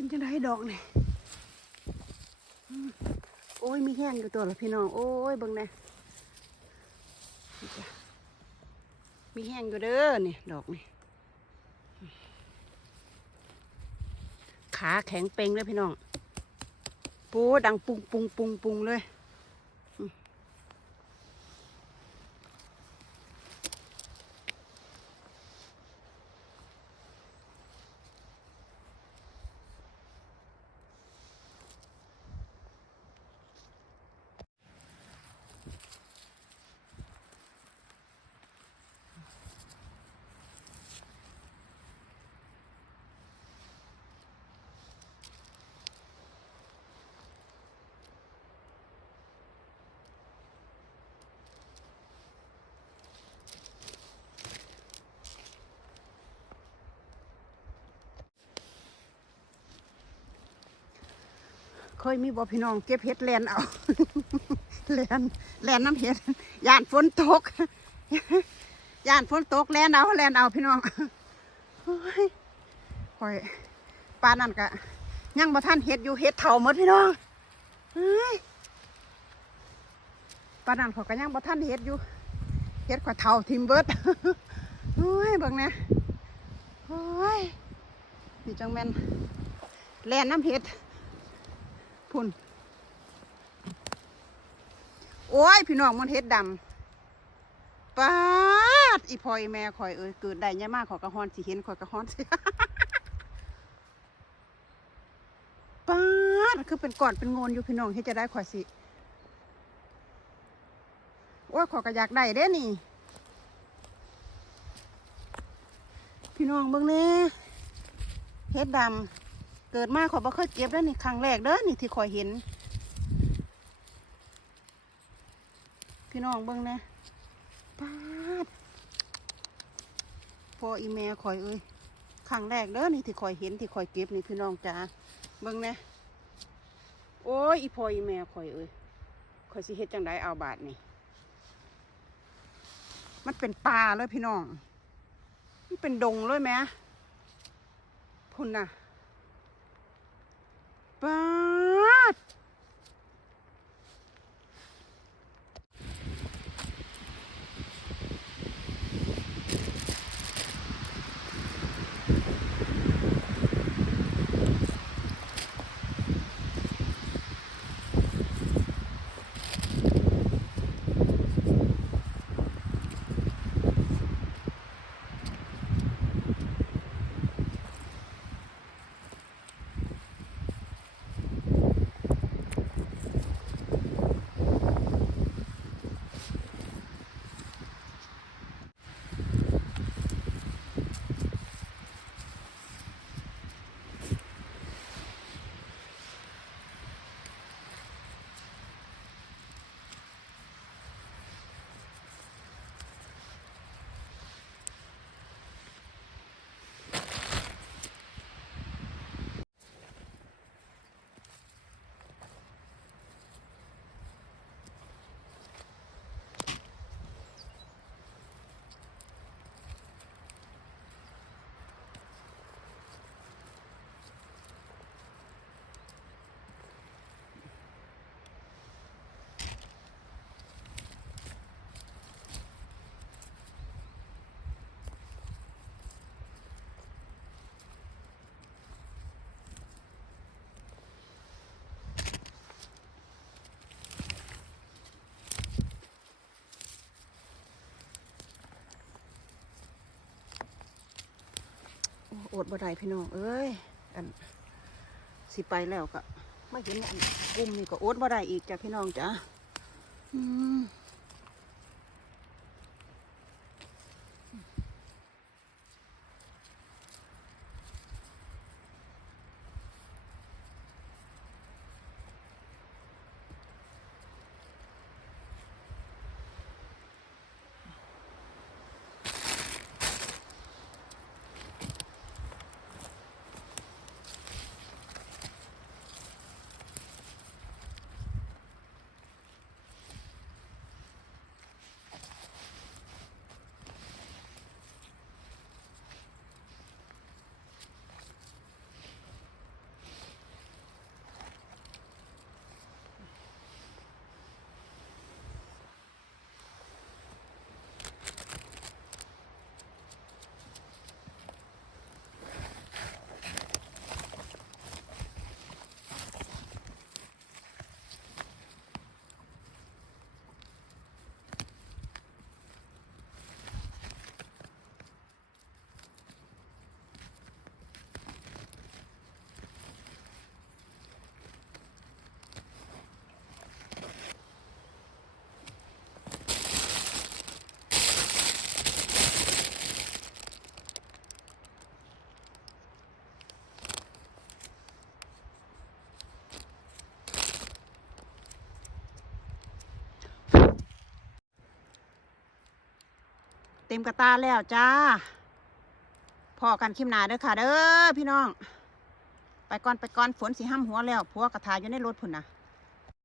เป็นจังไดดอกนี่โอ้ยมีแห้งอยู่ตัวละพี่น้อง โอ้ยเบิ่งแน่นี่จ้ะมีแห้งอยู่เด้อนี่ดอกนี่ขาแข็งเป่งเลยพี่น้องปูดังปุงปุงปุงปุงเลย เคยมีบ่พี่น้องเก็บเห็ดแลนเอาแลนแลนน้ำเห็ดย่านฝนตกย่านฝนตกแลนเอาแลนเอาพี่น้องโอ้ยคอยปานั่นกะยังบ่ท่านเห็ดอยู่เห็ดเถาหมดพี่น้องเฮ้ยปานั่นเขาก็ยังบ่ท่านเห็ดอยู่เห็ดขอเถาทิมเบิร์ดโอ้ยเบิ่งนะโอ้ยนี่จังแม่นแลนน้ำเห็ด พุ่น โอ้ย พี่น้องมันเฮ็ดดำปาดอีพอยแม่ข่อยเอ้ยเกิดได้ยังมากขอกระฮอนสิเห็นข่อยกระฮอนสิปาดคือเป็นก่อนเป็นงนอยู่พี่น้องเฮ็ดจะได้ข่อยสิโอ้ยขอก็อยากได้เด้นี่ พี่น้องเบิ่งแน่เฮ็ดดำ เกิดมาขอยบ่เคยเก็บแล้วนี่ครั้งแรกเด้อนี่ที่ขอยเห็น พี่น้องเบิ่งนะปาดพออีเมลขอยเอ้ยครั้งแรกเด้อนี่ที่ขอยเห็นที่ขอยเก็บนี่พี่น้องจ๋าเบิ่งนะโอ้ยอีพออีเมลขอยเอ้ยขอยสิเฮ็ดจังไดเอาบาทนี่มันเป็นป่าเลยพี่น้องมันเป็นดงเลยแหมพุ่นน่ะ ปาด อดบ่ได้พี่น้องเอ้ยอันสิไปแล้วก็มาเห็นอันกลุ่มนี่ก็โอดบ่ได้อีกจ้ะพี่น้องจ้ะอืม เต็มกระตาแล้วจ้าพอกันคิมหนาเด้อค่ะเด้อพี่น้อง ไปก่อนไปก่อนฝนสีห้ามหัวแล้วพัวกระทาอยู่ในรถพุ่นนะ